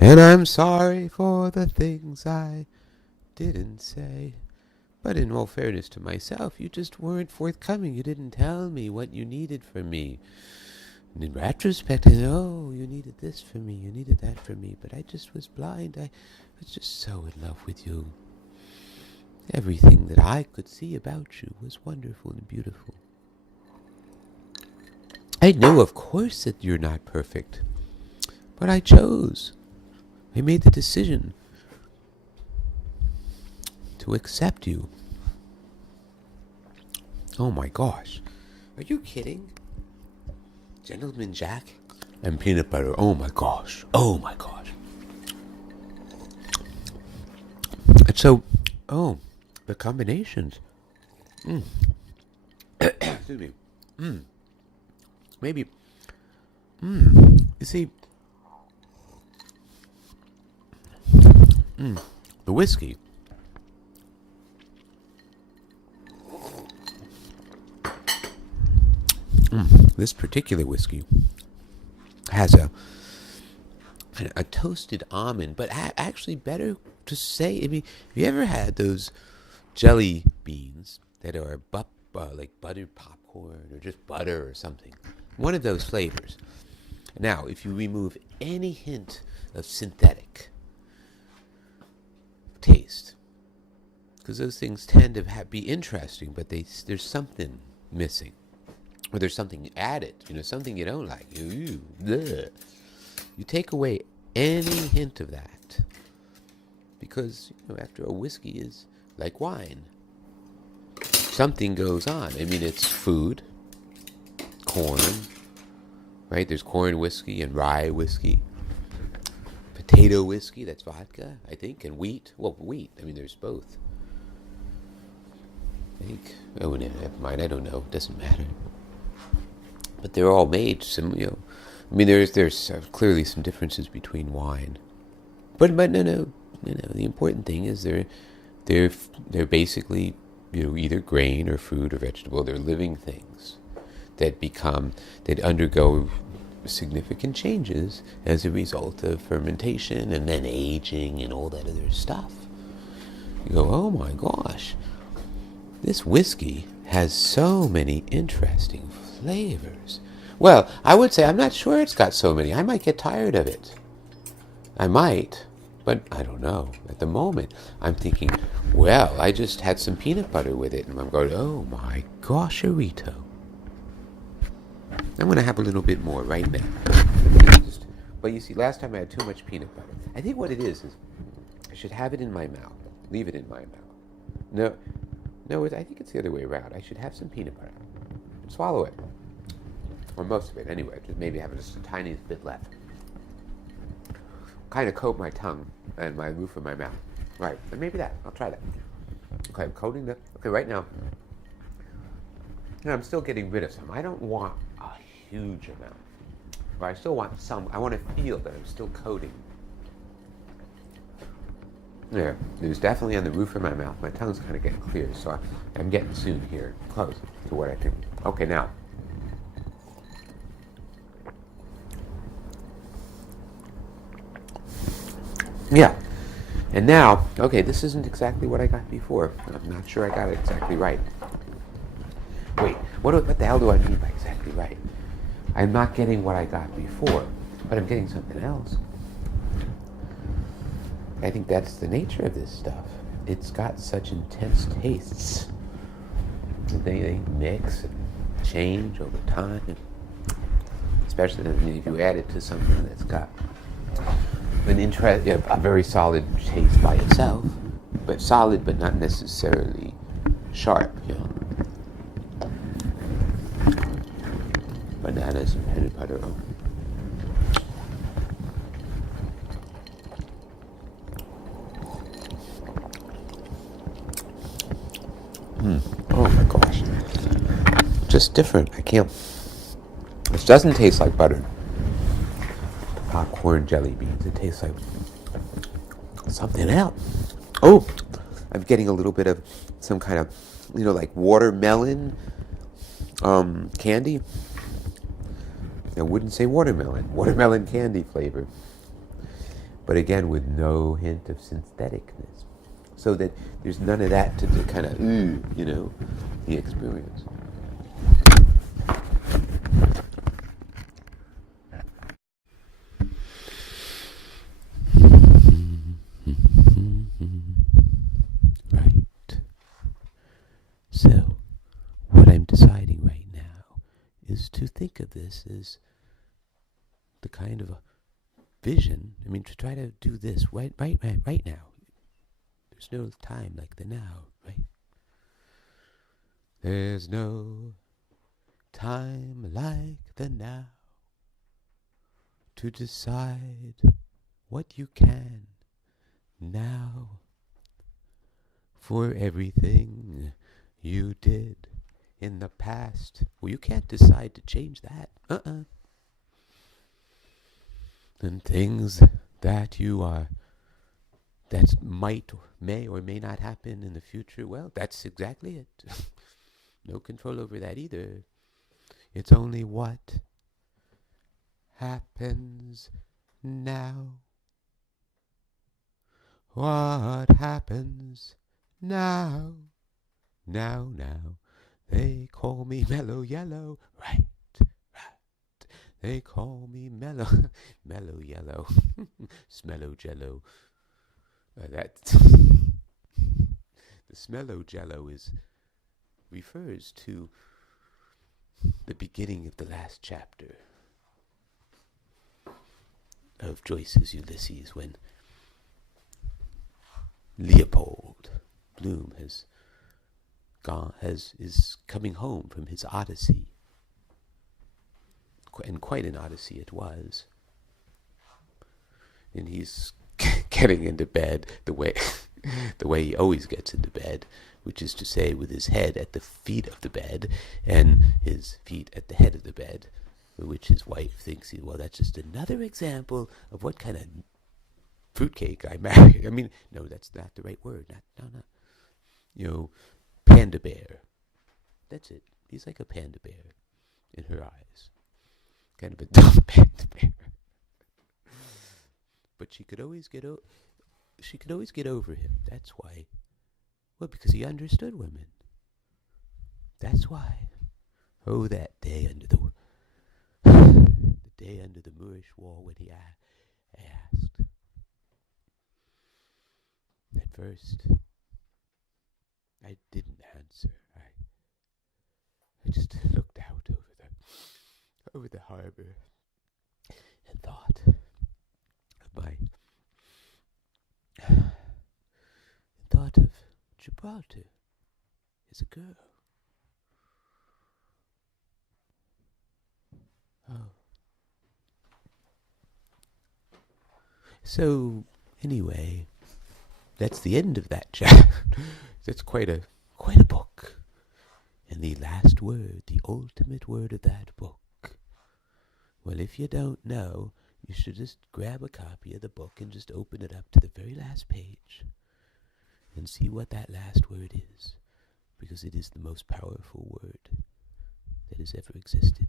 And I'm sorry for the things I didn't say. But in all fairness to myself, you just weren't forthcoming. You didn't tell me what you needed from me. And in retrospect, I know, oh, you needed this from me, you needed that from me. But I just was blind. I was just so in love with you. Everything that I could see about you was wonderful and beautiful. I know, of course, that you're not perfect. But I chose. I made the decision to accept you. Oh my gosh. Are you kidding? Gentleman Jack and peanut butter. Oh my gosh. Oh my gosh. It's so, the combinations. Excuse me. Maybe. You see, the whiskey. This particular whiskey has a toasted almond, but actually better to say, I mean, have you ever had those jelly beans that are like buttered popcorn or just butter or something? One of those flavors. Now, if you remove any hint of synthetic taste, because those things tend to be interesting, but there's something missing. Or there's something added, something you don't like. You take away any hint of that. Because, after a whiskey is like wine. Something goes on. I mean, it's food, corn, right? There's corn whiskey and rye whiskey. Potato whiskey, that's vodka, I think, and wheat. Well, wheat, I mean, there's both. I think, never mind, I don't know, it doesn't matter. But they're all made I mean, there's clearly some differences between wine, but no. The important thing is they're basically either grain or fruit or vegetable. They're living things that undergo significant changes as a result of fermentation and then aging and all that other stuff. You go, oh my gosh, this whiskey has so many interesting flavors. Well, I would say I'm not sure it's got so many. I might get tired of it. I might, but I don't know. At the moment, I'm thinking, well, I just had some peanut butter with it, and I'm going, oh my gosh, Arito. I'm going to have a little bit more right now. But you see, last time I had too much peanut butter. I think what it is I should have it in my mouth. Leave it in my mouth. No, I think it's the other way around. I should have some peanut butter. Swallow it. Or most of it, anyway. Just maybe have just a tiny bit left. Kind of coat my tongue and my roof of my mouth. Right, and maybe that. I'll try that. Okay, I'm coating that. Okay, right now. I'm still getting rid of some. I don't want a huge amount. But I still want some. I want to feel that I'm still coating. There. There's definitely on the roof of my mouth. My tongue's kind of getting clear, so I'm getting soon here. Close to what I think. Okay, now. Yeah. And now, okay, this isn't exactly what I got before. I'm not sure I got it exactly right. Wait, what the hell do I mean by exactly right? I'm not getting what I got before, but I'm getting something else. I think that's the nature of this stuff. It's got such intense tastes. They mix and change over time. Especially if you add it to something that's got a very solid taste by itself, but solid, but not necessarily sharp. Bananas and peanut butter. Oh my gosh, just different. I can't. This doesn't taste like butter. Popcorn jelly beans. It tastes like something else. Oh, I'm getting a little bit of some kind of, like watermelon candy. I wouldn't say watermelon candy flavor. but again with no hint of syntheticness, so that there's none of that to kind of, the experience. Right. So, what I'm deciding right now is to think of this as the kind of a vision. I mean, to try to do this right now. There's no time like the now, right? There's no time like the now to decide what you can now for everything you did in the past. Well, you can't decide to change that. And things that you are, that may or may not happen in the future, well, that's exactly it. No control over that either. It's only what happens now. What happens now? Now. They call me Mellow Yellow. Right. They call me Mellow Yellow. Smellow Jello. The Smellow Jello refers to the beginning of the last chapter of Joyce's Ulysses, when Leopold Bloom is coming home from his odyssey, and quite an odyssey it was. And he's getting into bed the way he always gets into bed, which is to say with his head at the feet of the bed and his feet at the head of the bed, which his wife thinks, well, that's just another example of what kind of fruitcake I married. I mean, no, that's not the right word. No. Panda bear. That's it. He's like a panda bear in her eyes. Kind of a dumb panda bear. But she could always get over him. That's why. Well, because he understood women. That's why. Oh, that day under the Moorish wall when he asked. At first, I didn't answer. I just looked out over the harbor and thought of Gibraltar as a girl. Oh. So, anyway, that's the end of that chapter. That's quite a book. And the last word, the ultimate word of that book. Well, if you don't know, you should just grab a copy of the book and just open it up to the very last page and see what that last word is, because it is the most powerful word that has ever existed.